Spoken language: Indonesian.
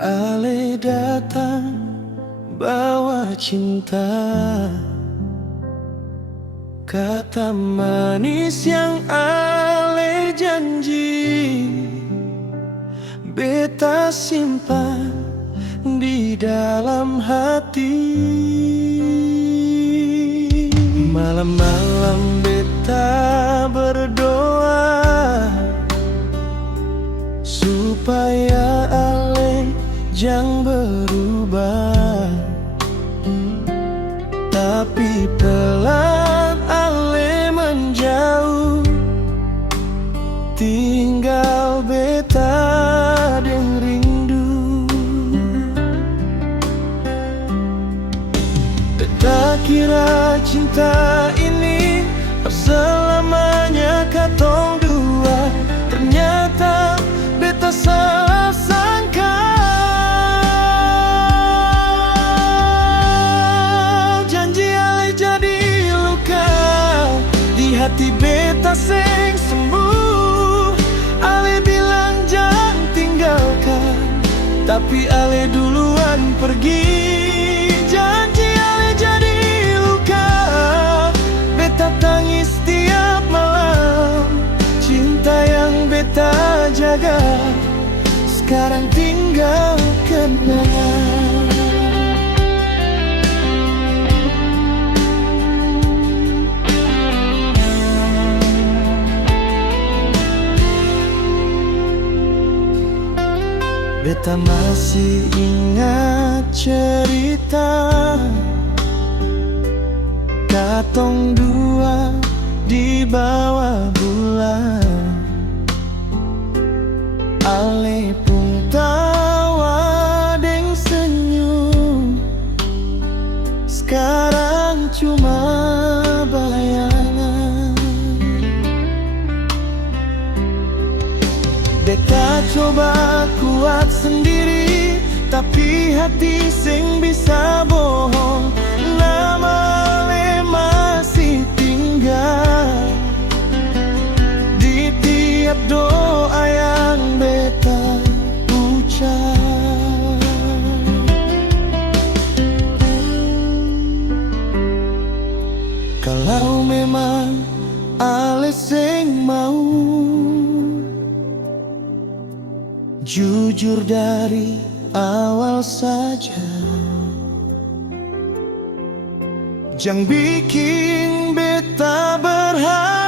Ale datang bawa cinta, kata manis yang ale janji, beta simpan di dalam hati. Malam-malam beta berdoa supaya ale jangan berubah, tapi pelan ale menjauh, tinggal beta deng rindu. Beta kira cinta ini selamanya katong dua, ternyata beta salah sangka. Janji ale jadi luka di hati beta seng sembuh. Ale bilang jangan tinggalkan, tapi ale duluan pergi. Janji ale jadi luka, beta tangis tiap malam. Cinta yang beta jaga sekarang tinggal kenangan. Beta masih ingat cerita katong dua di bawah bulan. Ale pun tawa deng senyum, sekarang cuma bayangan. Beta coba kuat sendiri, tapi hati sing bisa bohong. Nama ale masih tinggal di tiap doa yang beta ucap. Kalau memang ale sing mau jujur dari awal saja, jangan bikin beta berharap.